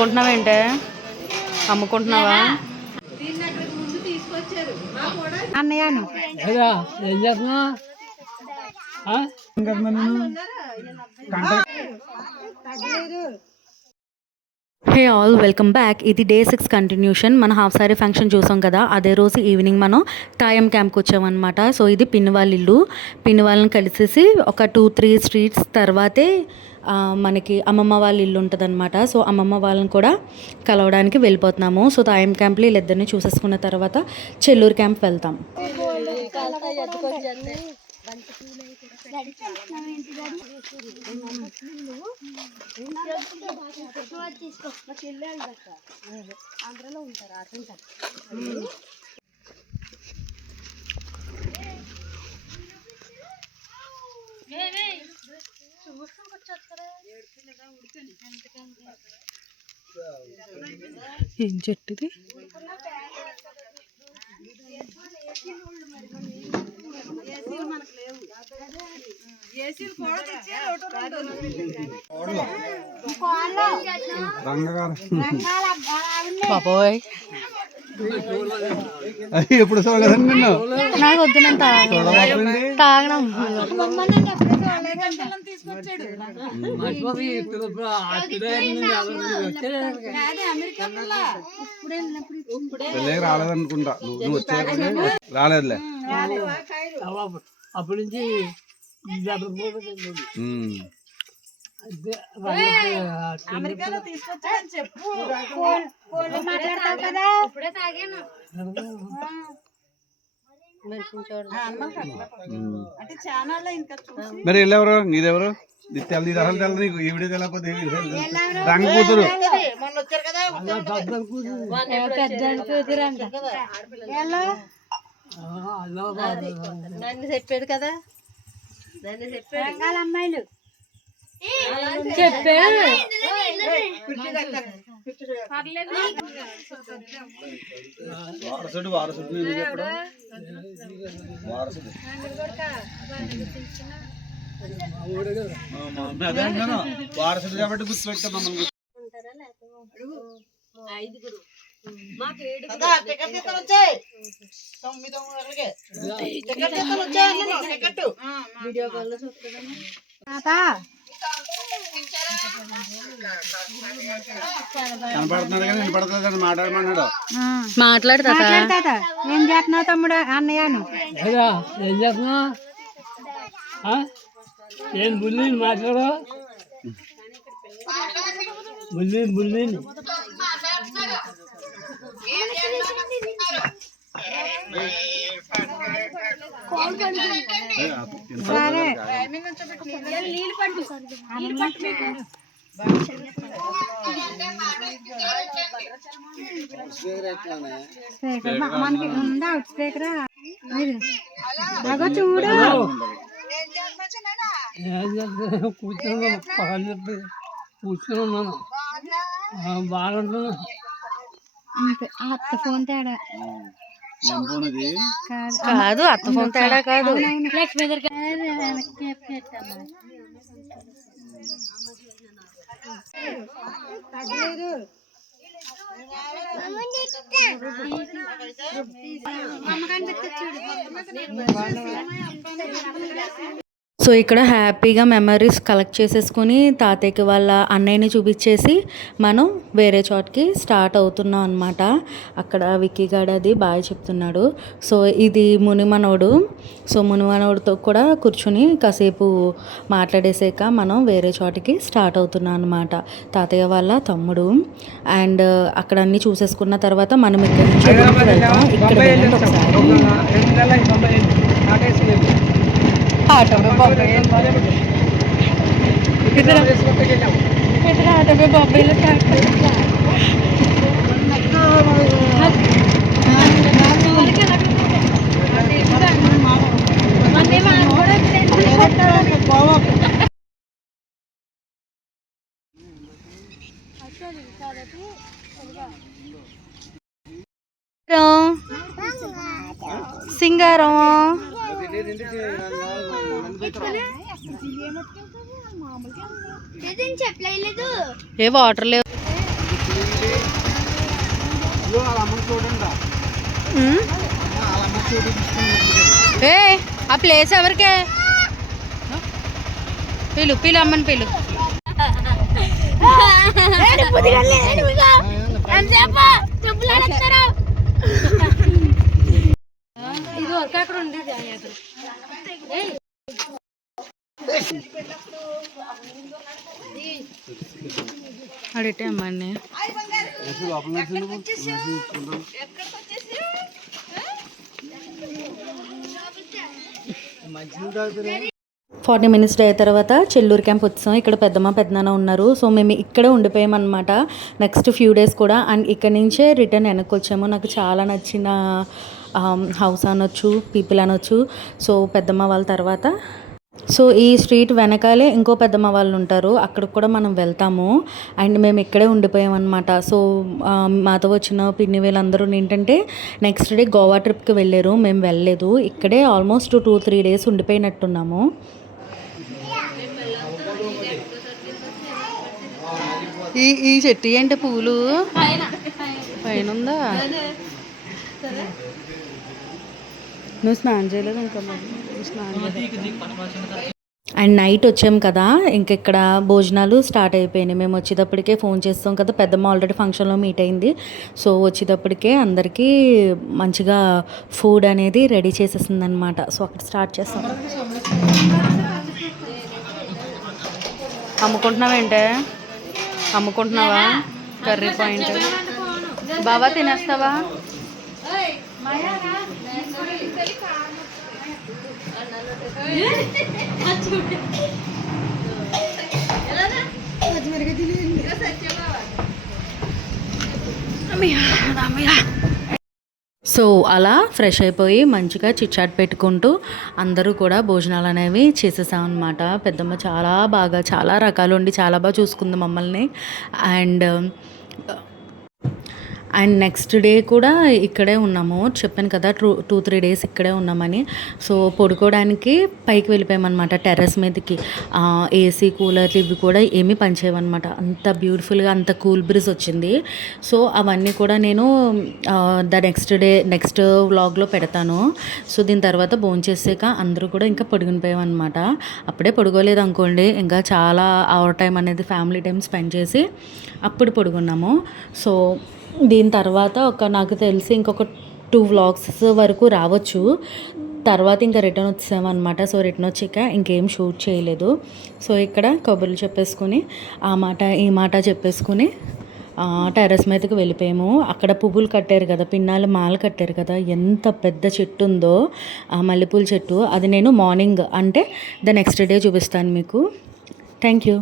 అమ్ముకుంటున్నావేంటే? అమ్ముకుంటున్నావా? అన్నయ్యను hey all, welcome back. ఇది day 6 continuation. మన హాఫ్ సారీ ఫంక్షన్ చూసాం కదా, అదే రోజు ఈవినింగ్ మనం తాయం క్యాంప్కి వచ్చామన్నమాట. సో ఇది పిన్ని వాళ్ళ ఇల్లు. పిన్ని వాళ్ళని కలిసేసి ఒక 2-3 స్ట్రీట్స్ తర్వాతే మనకి అమ్మమ్మ వాళ్ళ ఇల్లు ఉంటుంది అనమాట. సో అమ్మమ్మ వాళ్ళని కూడా కలవడానికి వెళ్ళిపోతున్నాము. సో తాయం క్యాంప్లో వీళ్ళిద్దరిని చూసేసుకున్న తర్వాత చెల్లూరు క్యాంప్ వెళ్తాం. ఆంధ్రలో ఉంటారు ఏం చెట్టుది? బాబోయ్, ఎప్పుడు చూడలేదండి నిన్ను. నాకు వద్దు, నేను తాగడం. పెళ్ళికి రాలేదనుకుంటా. నువ్వు వచ్చాక రాలేదులే. అప్పటి నుంచి మరి వెళ్ళెవరు? నీదెవరు? తెల్లి తెల్ల నీకు ఈ వీడియో తెలకపోతే రంగ కూతురు. నన్ను చెప్పాడు కదా, నన్ను చెప్పాడు అమ్మాయిలు చెప్పాడు. వారసుడు వారసుడు వారసుడు అదే అన్నాను, వారసుడు కాబట్టి గుర్తుపెట్టా మమ్మల్ని. ఐదుగురు వీడియో కాల్ లో కనపడుతున్నాడు కానీ వినపడుతుంది. మాట్లాడమన్నాడు. మాట్లాడతా. ఏం చేస్తున్నావు తమ్ముడు? అన్నయ్యను ఏం చేస్తున్నా? ఏం బుల్లి మాట్లాడు? బుల్లి మనకి ఉందా అవుట్ స్పీకర్? చూడు కూర్చొని ఉన్నాను, బాగుంటున్నా. అత్త ఫోన్ తేడా కాదు, అత్త ఫోన్ తేడా కాదు. సో ఇక్కడ హ్యాపీగా మెమరీస్ కలెక్ట్ చేసేసుకుని తాతయ్యకి వాళ్ళ అన్నయ్యని చూపించేసి మనం వేరే చోటుకి స్టార్ట్ అవుతున్నాం అనమాట. అక్కడ విక్కీగాడు అది బాగా చెప్తున్నాడు. సో ఇది మునిమనోడు. సో మునిమనోడితో కూడా కూర్చుని కాసేపు మాట్లాడేసాక మనం వేరే చోటుకి స్టార్ట్ అవుతున్నాం అనమాట. తాతయ్య వాళ్ళ తమ్ముడు. అండ్ అక్కడ అన్నీ చూసేసుకున్న తర్వాత మనం ఇక్కడ నుంచి వెళ్తాం. ఇక్కడ వెళ్ళండి ఒకసారి. ऑटो में बॉम्बे इधर ऑटो में बॉम्बे लो सिंगारों ఏ వాటర్ లేవు. ఏ ఆ ప్లేస్ ఎవరికే పిలు పిలు అమ్మని పిలు. ఇది వర్క్ అక్కడ ఉండేది అడిటే అమ్మని 40 minutes డే తర్వాత చెల్లూరు క్యాంప్ వచ్చాం. ఇక్కడ పెద్దమ్మ పెద్దనాన్న ఉన్నారు. సో మేము ఇక్కడే ఉండిపోయామన్నమాట నెక్స్ట్ ఫ్యూ డేస్ కూడా. అండ్ ఇక్కడ నుంచే రిటర్న్ వెనక్కి వచ్చాము. నాకు చాలా నచ్చిన హౌస్ అనొచ్చు, పీపుల్ అనొచ్చు. సో పెద్దమ్మ వాళ్ళ తర్వాత సో ఈ స్ట్రీట్ వెనకాలే ఇంకో పెద్దమ్మ వాళ్ళు ఉంటారు, అక్కడికి కూడా మనం వెళ్తాము. అండ్ మేము ఇక్కడే ఉండిపోయామన్నమాట. సో మాతో వచ్చిన పిన్ని వీళ్ళందరూ ఏంటంటే నెక్స్ట్ డే గోవా ట్రిప్కి వెళ్ళారు, మేము వెళ్ళలేదు. ఇక్కడే ఆల్మోస్ట్ 2-3 days ఉండిపోయినట్టున్నాము. ఈ చెట్టు ఏంటి పూలు పైన ఉందా? నువ్వు స్నానం చేయలేదు ఇంకా? అండ్ నైట్ వచ్చాం కదా, ఇంక ఇక్కడ భోజనాలు స్టార్ట్ అయిపోయినాయి. మేము వచ్చేటప్పటికే ఫోన్ చేస్తాం కదా, పెద్దమ్మ ఆల్రెడీ ఫంక్షన్లో మీట్ అయింది. సో వచ్చేటప్పటికే అందరికీ మంచిగా ఫుడ్ అనేది రెడీ చేసేసింది అనమాట. సో అక్కడ స్టార్ట్ చేస్తాం. అమ్ముకుంటున్నావేంటే? అమ్ముకుంటున్నావా కర్రీ పాయింట్? బావా తినేస్తావా? సో అలా ఫ్రెష్ అయిపోయి మంచిగా చిట్చాట్ పెట్టుకుంటూ అందరూ కూడా భోజనాలు అనేవి చేసేసాం అనమాట. పెద్దమ్మ చాలా రకాలు ఉండి చాలా బాగా చూసుకుంది మమ్మల్ని. అండ్ నెక్స్ట్ డే కూడా ఇక్కడే ఉన్నాము. చెప్పాను కదా 2-3 days ఇక్కడే ఉన్నామని. సో పడుకోవడానికి పైకి వెళ్ళిపోయామన్నమాట, టెర్రస్ మీదకి. ఏసీ కూలర్లు ఇవి కూడా ఏమీ పనిచేయమన్నమాట. అంత బ్యూటిఫుల్గా అంత కూల్ బ్రీజ్ వచ్చింది. సో అవన్నీ కూడా నేను నెక్స్ట్ వ్లాగ్లో పెడతాను. సో దీని తర్వాత భోంచేసాక అందరూ కూడా ఇంకా పడుకునిపోయామన్నమాట. అప్పుడే పడుకోలేదు అనుకోండి, ఇంకా చాలా అవర్ టైం అనేది ఫ్యామిలీ టైం స్పెండ్ చేసి అప్పుడు పడుకున్నాము. సో దీని తర్వాత నాకు తెలిసి ఇంకొక 2 vlogs వరకు రావచ్చు. తర్వాత ఇంకా రిటర్న్ వచ్చామన్నమాట. సో రిటర్న్ వచ్చాక ఇంకేం షూట్ చేయలేదు. సో ఇక్కడ కబుర్లు చెప్పేసుకుని ఆ మాట ఈ మాట చెప్పేసుకుని టెర్రస్ మీదకి వెళ్ళిపోయాము. అక్కడ పువ్వులు కట్టారు కదా, పిన్నాలు మాల కట్టారు కదా, ఎంత పెద్ద చెట్టు ఉందో ఆ మల్లెపూల చెట్టు. అది నేను మార్నింగ్ అంటే నెక్స్ట్ డే చూపిస్తాను మీకు. Thank you.